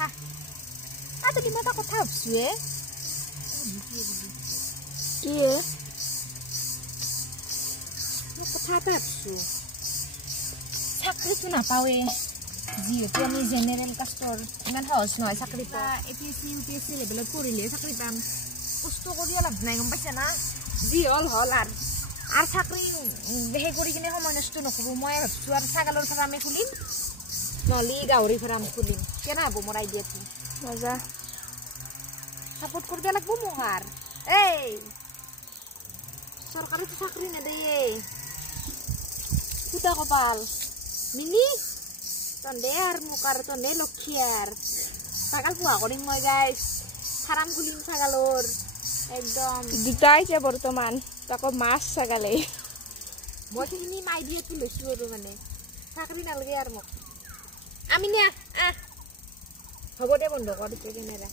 খা আতো দিম এটা কথা ভাবছো কি কথা এটা ভাবছো চাকৰিটো নাপাওৱে যিহেতু আমি জেনেৰেল কাষ্টৰ ইমান সহজ নহয় চাকৰি পোৱা APSC UPSC লেভেলত পঢ়িলে চাকৰি পাম কষ্ট কৰি লাভ নাই গম পাইছা না যি হল হল আৰু চাকৰি সেই কৰি কিনে সময় নষ্ট নকৰো মই ভাবছো আৰু ছাগলৰ ফাৰ্ম খুলিম নহলে গাহৰি ফাৰ্ম খুলিম কেনে হ'ব মোৰ আইডিয়াটো মজা সাপোর্ট করবে লাগবো মোহার এই সরকারে তো চাকরি নেদেয়ে কুটা কপাল মিনি তন্দে আর মুখার তন্দে লক্ষ্মী আর ছাগাল পোহা করিম মই গাইস ফার্ম খুলিম ছাগালর একদম দুটাই যে বর্তমান তাকো মাছ ছাগালে মই কিনি আইডিয়াটো লৈছো আৰু মানে চাকৰি নালাগে আৰু মোক আমি না হ'ব দে বন্ধ কৰি কেমেৰা